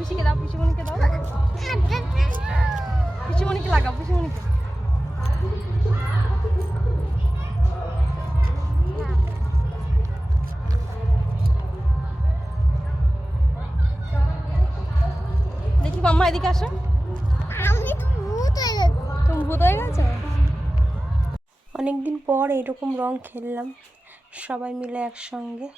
পিসিকে দাও, পিসিমণিকে দাও, পিসিমণিকে লাগাও, পিসিমণিকে। দেখি মাম্মা এদিকে আসো। তুমি ভূত হয়ে গেছো। অনেকদিন পর এরকম রং খেললাম সবাই মিলে একসঙ্গে।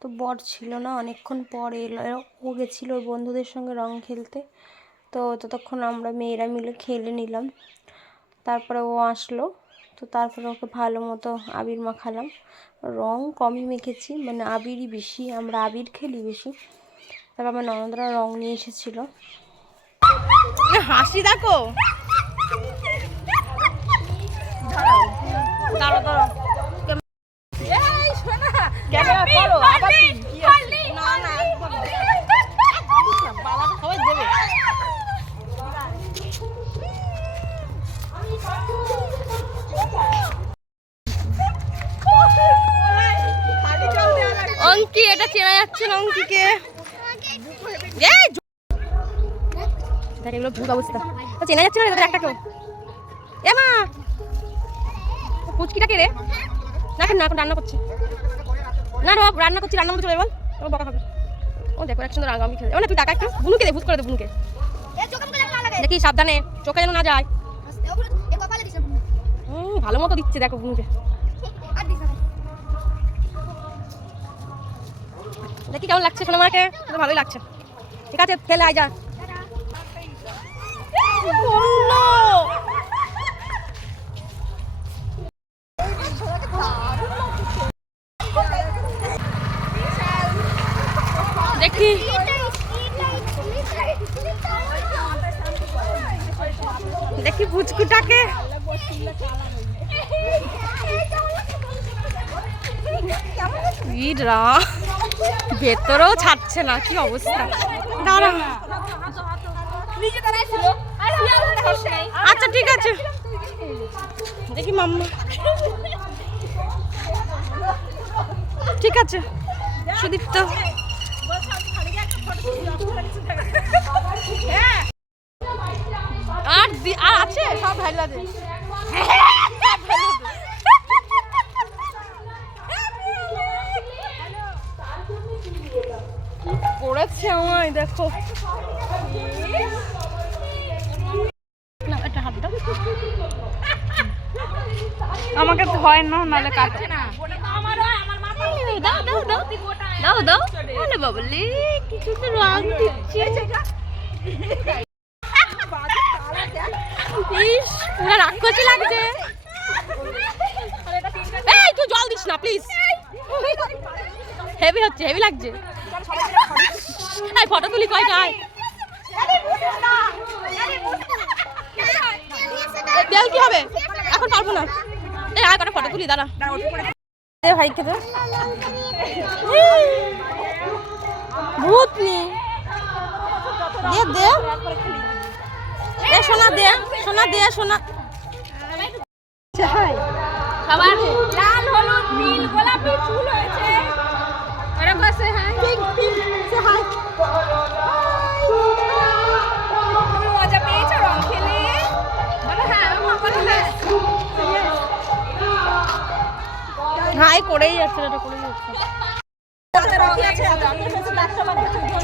তো বর ছিল না, অনেকক্ষণ পর এলো, ও গেছিলো ওর বন্ধুদের সঙ্গে রং খেলতে। তো ততক্ষণ আমরা মেয়েরা মিলে খেলে নিলাম। তারপরে ও আসলো, তো তারপরে ওকে ভালো মতো আবির মাখালাম। রং কমই মেখেছি, মানে আবিরই বেশি, আমরা আবির খেলি বেশি। তারপর আমার ননদরা রং নিয়ে এসেছিলো। হাসি দেখো, দাঁড়াও দাঁড়াও, অঙ্কি এটা চেনা যাচ্ছে না অঙ্কিকে। দেখ এগুলো ভূত অবস্থা, চেনা যাচ্ছে না এদের একটা কেউ। এ মা পুচকিটা কে রে? দেখেন না এখন রান্না করছি, না রে রান্না করছি, রান্না করতে চলে বল, ও বকা খাবে। ও দেখো এক সুন্দর আমি খেলে, তুই টাকা একটু বুনুকে দে, ভূত করে দে বুনুকে। দেখি সাবধানে, চোখে যেন না যায়। ভালো মতো দিচ্ছে দেখো বুনুকে। দেখি কেমন লাগছে শোনো, মাকে ভালোই লাগছে। ঠিক আছে খেলে আয় যা। দেখি দেখি পুচকুটাকে। ভেতরেও ছাড়ছে না, কি অবস্থা। দাঁড়া আচ্ছা ঠিক আছে, দেখি মাম্মা। ঠিক আছে সুদীপ্ত, আর আছে সব ভাইলা দে। করেছে আমায় দেখো, আমাকে তো হয় না, নাহলে কাটে না। দাও দাও দাও দাও দাও, আরে বাবলি কি সুন্দর রং দিচ্ছে। ইস পুরো রাক্ষসী লাগছে। এই তুই জল দিস না প্লিজ, হেভি হচ্ছে, হেভি লাগছে। এই ফটো তুলি কয়টায়? তেল কি হবে এখন, পারবো না। এই আয় কটা ফটো তুলি, দাঁড়া দে ভাইকে দে। ভূত নি দে দে দে সোনা, দে সোনা, দে সোনা। সবার লাল হলুদ নীল গোলাপি ফুল হয়েছে, এরকম আছে। হ্যাঁ পিঙ্ক পিঙ্ক সে হাই। তুমি মজা পেয়েছো রং খেলে? বলো হ্যাঁ, হাই করেই যাচ্ছে, এটা করেই যাচ্ছে।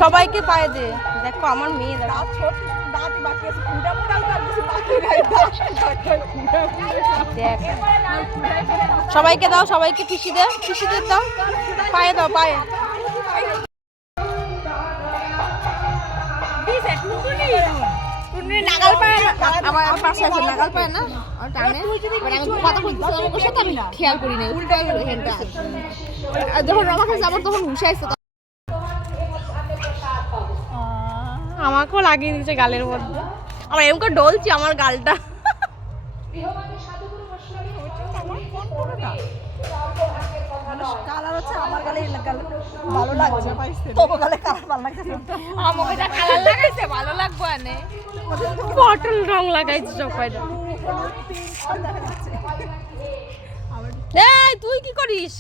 সবাইকে পায়ে দে, দেখো আমার মেয়ে সবাইকে দাও, সবাইকে পিসিদের দাও, পায়ে দাও, পায়ে। নাগাল পায় না, আমার পাশে আছে নাগাল পায় না, টানে কথা বলতে আমি খেয়াল করি না, উল্টা যখন রমা খাইছে আবার তখন হুশে আসছে, আমাকেও লাগিয়ে দিয়েছে গালের মধ্যে। আমার এরকম করে ডলছি আমার গালটা। কালার হচ্ছে আমার গালে ভালো লাগছে, তোর গালে কালার ভালো লাগছে, আমাকে যা কালার লাগাইছে ভালো লাগবে না, বটল রং লাগাইছে সবাইটা। এই তুই কি করিস?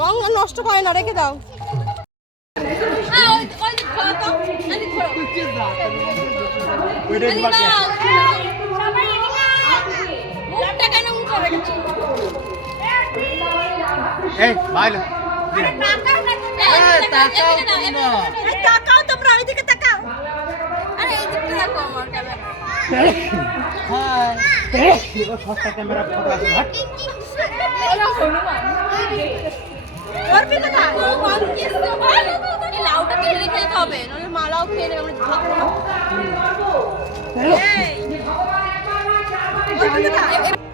রং নষ্ট করে না, রেখে দাও। তাকাও তোমরা ওইদিকে তাকাও। আরে এই দিকটা তাকাও আমার ক্যামেরা। হ্যাঁ ও সস্তা ক্যামেরা ফটো আছে ভাট। ওরা হনুমান ওর পিছে থাক ও বাদ কিস তো ভালো এই লাউটা খেয়ে নিতে হবে নলে মালাও খেয়ে নেবে আমরা থাকবো না।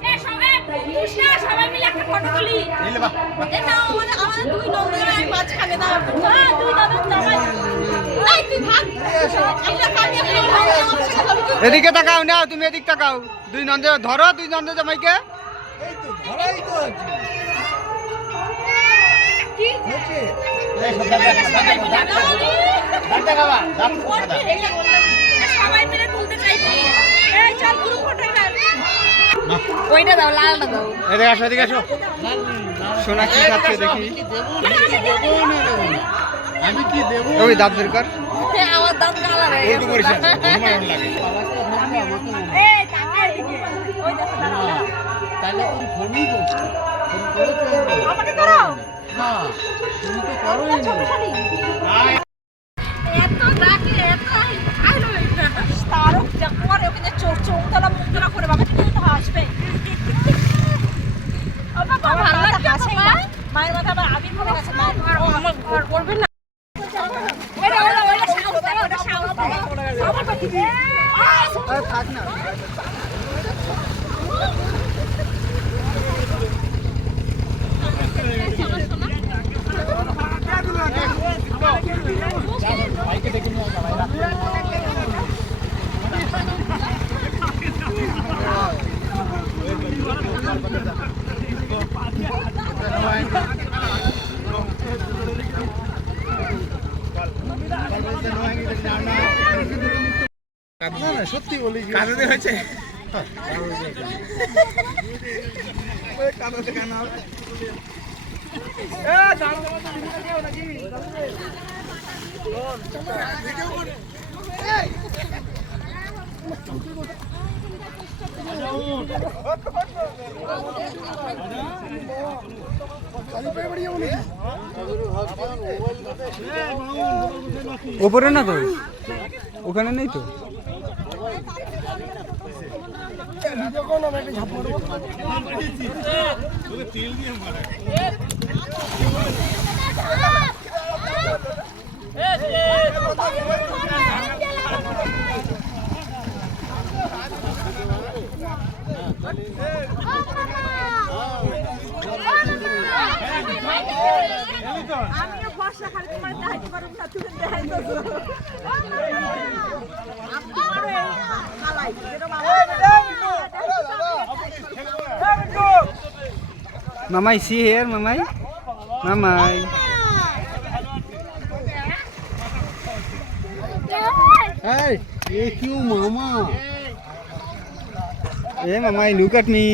এই সবাই মিলে একটা ফটো তুলি নিলে বা এ নাও আমাদের দুই নম্বরে আমি মাঝখানে দাঁড়াবো হ্যাঁ দুই দাদা জামাই এই তুই ভাগ একটা কাটিয়ে এদিকে তাকাও না তুমি এদিক তাকাও দুই নন্দে ধরো দুই নন্দে জামাইকে এই তো ধরাই তো আছে কি হচ্ছে সবাই মিলে তুলতে চাইছি এই চল গ্রুপ ফটো এবার ওইটা দাও লালটা দাও এদিকে আসো সোনা কি খাচ্ছে দেখি আমি কি দেব ওই দাঁত বের কর আমার দাঁত কালা হয়ে গেছে এই তাকে এদিকে ওই দেখো দাঁড়াও তাহলে তুমি ফোনই করছো ফোন করেছো আমাকে করো না তুমি তো করোই না এত ডাকে এত আইলো তারও পরে ওখানে চোখ চোখতলা মুখতলা করে বাবা তুমি তো হাসবে বাবা ভালো লাগছে হাসে না মায়ের মাথা আবার আবির পড়ে গেছে আর আমার ঘর করবে না ওইটা সাহস আমার পাখি আরে থাক না না না সত্যি বলি কাজে হয়েছে কানাতে কানা ওপরে না তো ওখানে নেই তো আমিও ফর্সা খালি তোমার দেখাইতে পারব না তুমি দেখাইতো আমারও খালাই যেটা মামাই সি হেয়ার মামাই মামাই এই এ কিউ মামা এ মামাই লুক এট মি